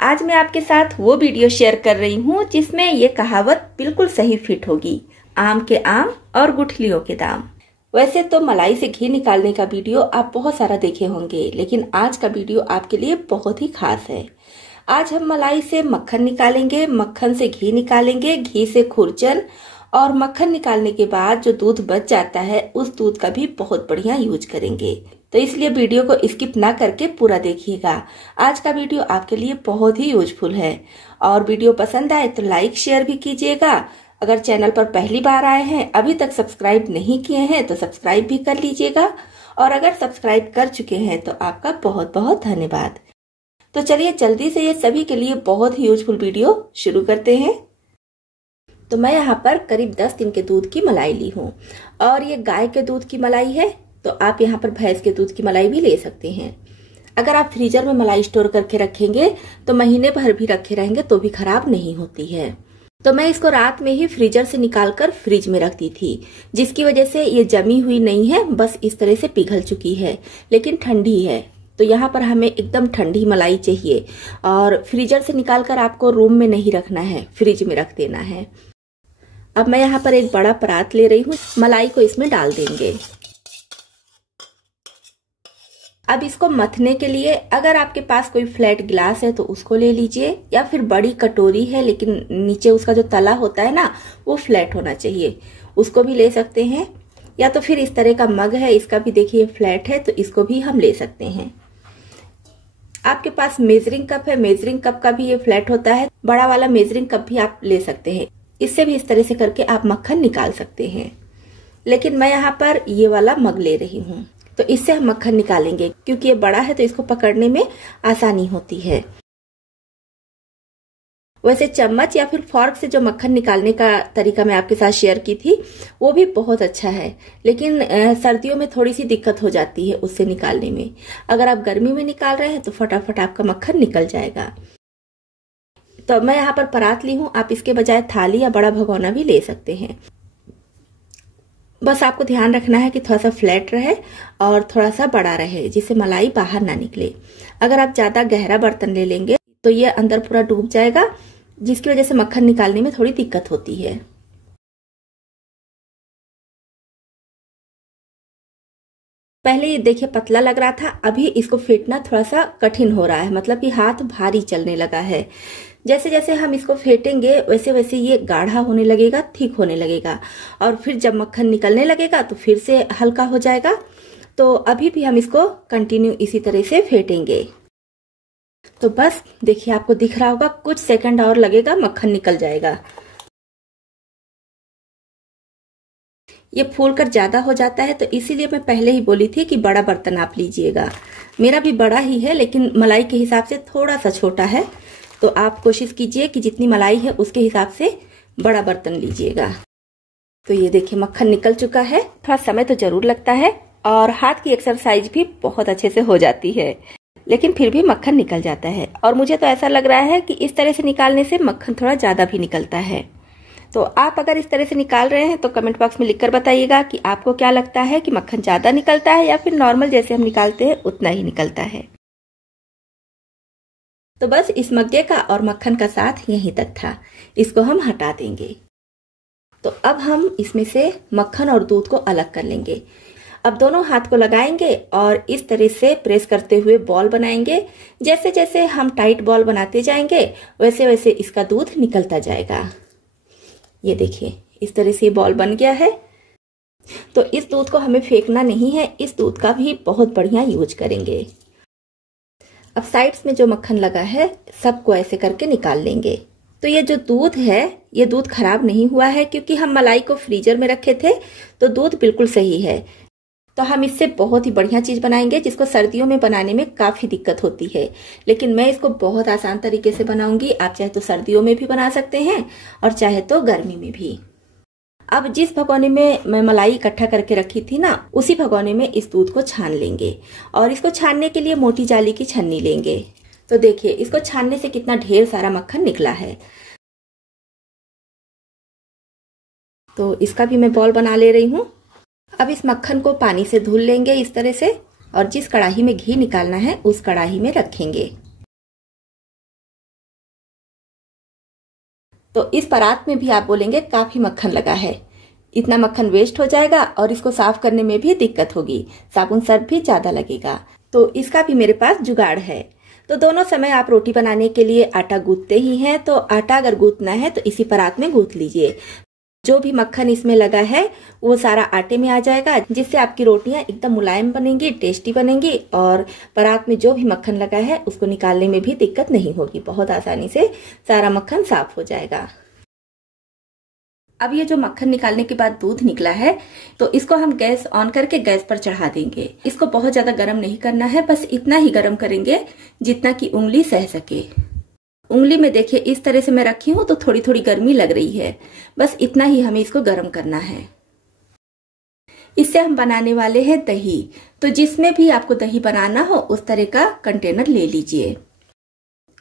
आज मैं आपके साथ वो वीडियो शेयर कर रही हूँ जिसमें ये कहावत बिल्कुल सही फिट होगी, आम के आम और गुठलियों के दाम। वैसे तो मलाई से घी निकालने का वीडियो आप बहुत सारा देखे होंगे, लेकिन आज का वीडियो आपके लिए बहुत ही खास है। आज हम मलाई से मक्खन निकालेंगे, मक्खन से घी निकालेंगे, घी से खुरचन, और मक्खन निकालने के बाद जो दूध बच जाता है उस दूध का भी बहुत बढ़िया यूज करेंगे। तो इसलिए वीडियो को स्किप ना करके पूरा देखिएगा। आज का वीडियो आपके लिए बहुत ही यूजफुल है और वीडियो पसंद आए तो लाइक शेयर भी कीजिएगा। अगर चैनल पर पहली बार आए हैं, अभी तक सब्सक्राइब नहीं किए हैं तो सब्सक्राइब भी कर लीजिएगा, और अगर सब्सक्राइब कर चुके हैं तो आपका बहुत बहुत धन्यवाद। तो चलिए जल्दी से ये सभी के लिए बहुत ही यूजफुल वीडियो शुरू करते हैं। तो मैं यहाँ पर करीब 10 दिन के दूध की मलाई ली हूँ, और ये गाय के दूध की मलाई है, तो आप यहाँ पर भैंस के दूध की मलाई भी ले सकते हैं। अगर आप फ्रीजर में मलाई स्टोर करके रखेंगे तो महीने भर भी रखे रहेंगे तो भी खराब नहीं होती है। तो मैं इसको रात में ही फ्रीजर से निकालकर फ्रिज में रख दी थी, जिसकी वजह से ये जमी हुई नहीं है, बस इस तरह से पिघल चुकी है, लेकिन ठंडी है। तो यहाँ पर हमें एकदम ठंडी मलाई चाहिए, और फ्रीजर से निकालकर आपको रूम में नहीं रखना है, फ्रिज में रख देना है। अब मैं यहाँ पर एक बड़ा परात ले रही हूँ, मलाई को इसमें डाल देंगे। अब इसको मथने के लिए अगर आपके पास कोई फ्लैट गिलास है तो उसको ले लीजिए, या फिर बड़ी कटोरी है लेकिन नीचे उसका जो तला होता है ना वो फ्लैट होना चाहिए, उसको भी ले सकते हैं। या तो फिर इस तरह का मग है, इसका भी देखिए फ्लैट है, तो इसको भी हम ले सकते हैं। आपके पास मेजरिंग कप है, मेजरिंग कप का भी ये फ्लैट होता है, बड़ा वाला मेजरिंग कप भी आप ले सकते हैं। इससे भी इस तरह से करके आप मक्खन निकाल सकते हैं, लेकिन मैं यहाँ पर ये वाला मग ले रही हूँ, तो इससे हम मक्खन निकालेंगे। क्योंकि ये बड़ा है तो इसको पकड़ने में आसानी होती है। वैसे चम्मच या फिर फॉर्क से जो मक्खन निकालने का तरीका मैं आपके साथ शेयर की थी वो भी बहुत अच्छा है, लेकिन सर्दियों में थोड़ी सी दिक्कत हो जाती है उससे निकालने में। अगर आप गर्मी में निकाल रहे हैं तो फटाफट आपका मक्खन निकल जाएगा। तो मैं यहाँ पर परात ली हूँ, आप इसके बजाय थाली या बड़ा भगोना भी ले सकते हैं। बस आपको ध्यान रखना है कि थोड़ा सा फ्लैट रहे और थोड़ा सा बड़ा रहे, जिससे मलाई बाहर ना निकले। अगर आप ज्यादा गहरा बर्तन ले लेंगे तो ये अंदर पूरा डूब जाएगा, जिसकी वजह से मक्खन निकालने में थोड़ी दिक्कत होती है। पहले ये देखिए पतला लग रहा था, अभी इसको फेंटना थोड़ा सा कठिन हो रहा है, मतलब कि हाथ भारी चलने लगा है। जैसे जैसे हम इसको फेंटेंगे वैसे वैसे ये गाढ़ा होने लगेगा, ठीक होने लगेगा, और फिर जब मक्खन निकलने लगेगा तो फिर से हल्का हो जाएगा। तो अभी भी हम इसको कंटिन्यू इसी तरह से फेंटेंगे। तो बस देखिए आपको दिख रहा होगा, कुछ सेकंड और लगेगा, मक्खन निकल जाएगा। ये फूल कर ज्यादा हो जाता है, तो इसीलिए मैं पहले ही बोली थी कि बड़ा बर्तन आप लीजिएगा। मेरा भी बड़ा ही है, लेकिन मलाई के हिसाब से थोड़ा सा छोटा है, तो आप कोशिश कीजिए कि जितनी मलाई है उसके हिसाब से बड़ा बर्तन लीजिएगा। तो ये देखिए मक्खन निकल चुका है। थोड़ा समय तो जरूर लगता है और हाथ की एक्सरसाइज भी बहुत अच्छे से हो जाती है, लेकिन फिर भी मक्खन निकल जाता है। और मुझे तो ऐसा लग रहा है कि इस तरह से निकालने से मक्खन थोड़ा ज्यादा भी निकलता है। तो आप अगर इस तरह से निकाल रहे हैं तो कमेंट बॉक्स में लिखकर बताइएगा कि आपको क्या लगता है कि मक्खन ज्यादा निकलता है या फिर नॉर्मल जैसे हम निकालते हैं उतना ही निकलता है। तो बस इस मग्गे का और मक्खन का साथ यहीं तक था, इसको हम हटा देंगे। तो अब हम इसमें से मक्खन और दूध को अलग कर लेंगे। अब दोनों हाथ को लगाएंगे और इस तरह से प्रेस करते हुए बॉल बनाएंगे। जैसे जैसे हम टाइट बॉल बनाते जाएंगे वैसे वैसे इसका दूध निकलता जाएगा। ये देखिए इस तरह से बॉल बन गया है। तो इस दूध को हमें फेंकना नहीं है, इस दूध का भी बहुत बढ़िया यूज करेंगे। अब साइड्स में जो मक्खन लगा है सबको ऐसे करके निकाल लेंगे। तो ये जो दूध है ये दूध खराब नहीं हुआ है, क्योंकि हम मलाई को फ्रीजर में रखे थे, तो दूध बिल्कुल सही है। तो हम इससे बहुत ही बढ़िया चीज बनाएंगे, जिसको सर्दियों में बनाने में काफी दिक्कत होती है, लेकिन मैं इसको बहुत आसान तरीके से बनाऊंगी। आप चाहे तो सर्दियों में भी बना सकते हैं और चाहे तो गर्मी में भी। अब जिस भगोने में मैं मलाई इकट्ठा करके रखी थी ना, उसी भगोने में इस दूध को छान लेंगे, और इसको छानने के लिए मोटी जाली की छन्नी लेंगे। तो देखिए इसको छानने से कितना ढेर सारा मक्खन निकला है। तो इसका भी मैं बॉल बना ले रही हूँ। अब इस मक्खन को पानी से धुल लेंगे इस तरह से, और जिस कढ़ाई में घी निकालना है उस कढ़ाई में रखेंगे। तो इस परात में भी आप बोलेंगे काफी मक्खन लगा है। इतना मक्खन वेस्ट हो जाएगा और इसको साफ करने में भी दिक्कत होगी, साबुन सर्फ भी ज्यादा लगेगा। तो इसका भी मेरे पास जुगाड़ है। तो दोनों समय आप रोटी बनाने के लिए आटा गूंथते ही हैं, तो आटा अगर गूंथना है तो इसी परात में गूंथ लीजिए। जो भी मक्खन इसमें लगा है वो सारा आटे में आ जाएगा, जिससे आपकी रोटियां एकदम मुलायम बनेंगी, टेस्टी बनेंगी और परात में जो भी मक्खन लगा है उसको निकालने में भी दिक्कत नहीं होगी। बहुत आसानी से सारा मक्खन साफ हो जाएगा। अब ये जो मक्खन निकालने के बाद दूध निकला है तो इसको हम गैस ऑन करके गैस पर चढ़ा देंगे। इसको बहुत ज्यादा गर्म नहीं करना है, बस इतना ही गर्म करेंगे जितना कि उंगली सह सके। उंगली में देखिए इस तरह से मैं रखी हूं तो थोड़ी थोड़ी गर्मी लग रही है, बस इतना ही हमें इसको गर्म करना है। इससे हम बनाने वाले हैं दही। तो जिसमें भी आपको दही बनाना हो उस तरह का कंटेनर ले लीजिए।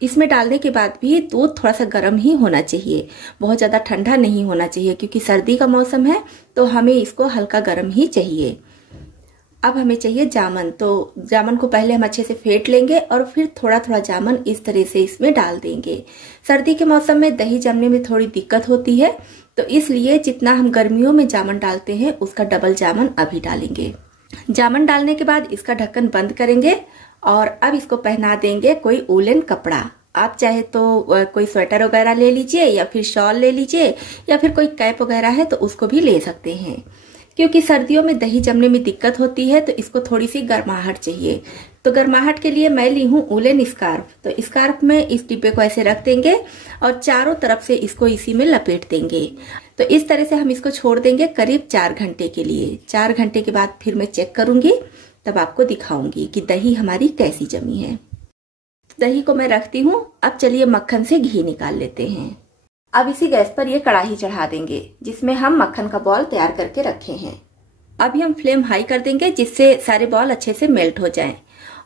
इसमें डालने के बाद भी दूध थोड़ा सा गर्म ही होना चाहिए, बहुत ज्यादा ठंडा नहीं होना चाहिए, क्योंकि सर्दी का मौसम है तो हमें इसको हल्का गर्म ही चाहिए। अब हमें चाहिए जामन। तो जामन को पहले हम अच्छे से फेंट लेंगे और फिर थोड़ा थोड़ा जामन इस तरह से इसमें डाल देंगे। सर्दी के मौसम में दही जमने में थोड़ी दिक्कत होती है, तो इसलिए जितना हम गर्मियों में जामन डालते हैं उसका डबल जामन अभी डालेंगे। जामन डालने के बाद इसका ढक्कन बंद करेंगे और अब इसको पहना देंगे कोई वूलन कपड़ा। आप चाहे तो कोई स्वेटर वगैरह ले लीजिए या फिर शॉल ले लीजिए या फिर कोई कैप वगैरह है तो उसको भी ले सकते हैं, क्योंकि सर्दियों में दही जमने में दिक्कत होती है तो इसको थोड़ी सी गर्माहट चाहिए। तो गर्माहट के लिए मैं ली हूँ वूलन स्कार्फ। तो स्कार्फ में इस डिब्बे को ऐसे रख देंगे और चारों तरफ से इसको इसी में लपेट देंगे। तो इस तरह से हम इसको छोड़ देंगे करीब 4 घंटे के लिए। 4 घंटे के बाद फिर मैं चेक करूंगी, तब आपको दिखाऊंगी कि दही हमारी कैसी जमी है। दही को मैं रखती हूँ। अब चलिए मक्खन से घी निकाल लेते हैं। अब इसी गैस पर ये कढ़ाई चढ़ा देंगे जिसमें हम मक्खन का बॉल तैयार करके रखे हैं। अभी हम फ्लेम हाई कर देंगे जिससे सारे बॉल अच्छे से मेल्ट हो जाएं।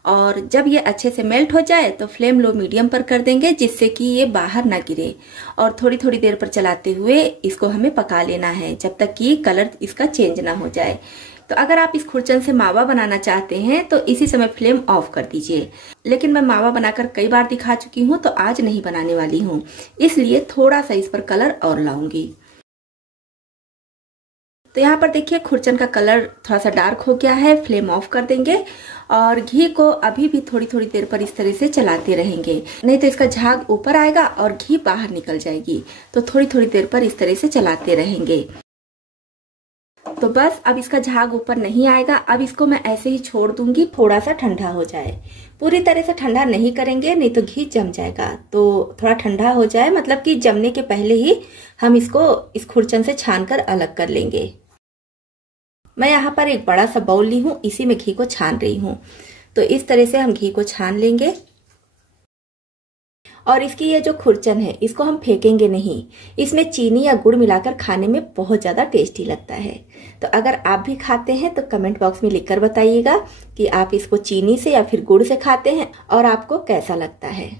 और जब ये अच्छे से मेल्ट हो जाए तो फ्लेम लो मीडियम पर कर देंगे जिससे कि ये बाहर ना गिरे। और थोड़ी थोड़ी देर पर चलाते हुए इसको हमें पका लेना है जब तक कि कलर इसका चेंज ना हो जाए। तो अगर आप इस खुरचन से मावा बनाना चाहते हैं तो इसी समय फ्लेम ऑफ कर दीजिए। लेकिन मैं मावा बनाकर कई बार दिखा चुकी हूँ तो आज नहीं बनाने वाली हूँ, इसलिए थोड़ा सा इस पर कलर और लाऊंगी। तो यहाँ पर देखिए खुरचन का कलर थोड़ा सा डार्क हो गया है। फ्लेम ऑफ कर देंगे और घी को अभी भी थोड़ी थोड़ी देर पर इस तरह से चलाते रहेंगे, नहीं तो इसका झाग ऊपर आएगा और घी बाहर निकल जाएगी। तो थोड़ी थोड़ी देर पर इस तरह से चलाते रहेंगे। तो बस अब इसका झाग ऊपर नहीं आएगा। अब इसको मैं ऐसे ही छोड़ दूंगी, थोड़ा सा ठंडा हो जाए। पूरी तरह से ठंडा नहीं करेंगे नहीं तो घी जम जाएगा। तो थोड़ा ठंडा हो जाए, मतलब कि जमने के पहले ही हम इसको इस खुरचन से छानकर अलग कर लेंगे। मैं यहाँ पर एक बड़ा सा बाउल ली हूँ, इसी में घी को छान रही हूँ। तो इस तरह से हम घी को छान लेंगे और इसकी ये जो खुरचन है इसको हम फेंकेंगे नहीं। इसमें चीनी या गुड़ मिलाकर खाने में बहुत ज्यादा टेस्टी लगता है। तो अगर आप भी खाते हैं तो कमेंट बॉक्स में लिखकर बताइएगा कि आप इसको चीनी से या फिर गुड़ से खाते हैं और आपको कैसा लगता है।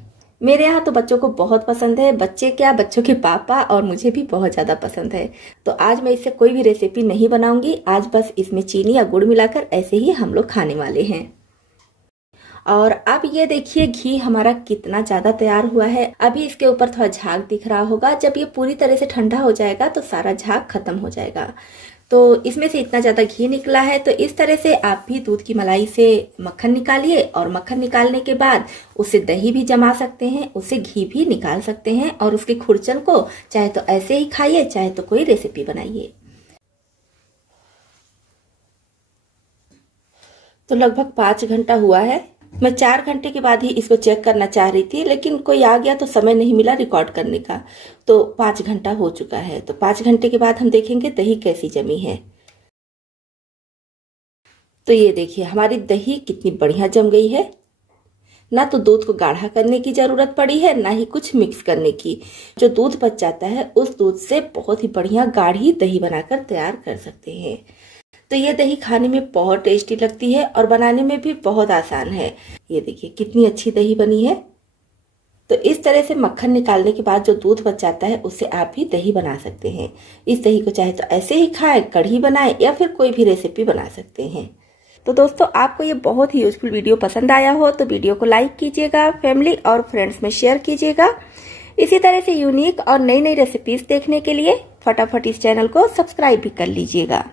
मेरे यहाँ तो बच्चों को बहुत पसंद है, बच्चे क्या बच्चों के पापा और मुझे भी बहुत ज्यादा पसंद है। तो आज मैं इससे कोई भी रेसिपी नहीं बनाऊंगी, आज बस इसमें चीनी या गुड़ मिलाकर ऐसे ही हम लोग खाने वाले हैं। और अब ये देखिए घी हमारा कितना ज्यादा तैयार हुआ है। अभी इसके ऊपर थोड़ा झाग दिख रहा होगा, जब ये पूरी तरह से ठंडा हो जाएगा तो सारा झाग खत्म हो जाएगा। तो इसमें से इतना ज्यादा घी निकला है। तो इस तरह से आप भी दूध की मलाई से मक्खन निकालिए और मक्खन निकालने के बाद उससे दही भी जमा सकते हैं, उससे घी भी निकाल सकते हैं और उसके खुरचन को चाहे तो ऐसे ही खाइए, चाहे तो कोई रेसिपी बनाइए। तो लगभग 5 घंटा हुआ है। मैं 4 घंटे के बाद ही इसको चेक करना चाह रही थी, लेकिन कोई आ गया तो समय नहीं मिला रिकॉर्ड करने का। तो 5 घंटा हो चुका है। तो 5 घंटे के बाद हम देखेंगे दही कैसी जमी है। तो ये देखिए हमारी दही कितनी बढ़िया जम गई है। ना तो दूध को गाढ़ा करने की जरूरत पड़ी है, ना ही कुछ मिक्स करने की। जो दूध बच जाता है उस दूध से बहुत ही बढ़िया गाढ़ी दही बनाकर तैयार कर सकते हैं। तो ये दही खाने में बहुत टेस्टी लगती है और बनाने में भी बहुत आसान है। ये देखिए कितनी अच्छी दही बनी है। तो इस तरह से मक्खन निकालने के बाद जो दूध बच जाता है उससे आप भी दही बना सकते हैं। इस दही को चाहे तो ऐसे ही खाएं, कढ़ी बनाएं या फिर कोई भी रेसिपी बना सकते हैं। तो दोस्तों आपको ये बहुत ही यूजफुल वीडियो पसंद आया हो तो वीडियो को लाइक कीजिएगा, फैमिली और फ्रेंड्स में शेयर कीजिएगा। इसी तरह से यूनिक और नई नई रेसिपीज देखने के लिए फटाफट इस चैनल को सब्सक्राइब भी कर लीजिएगा।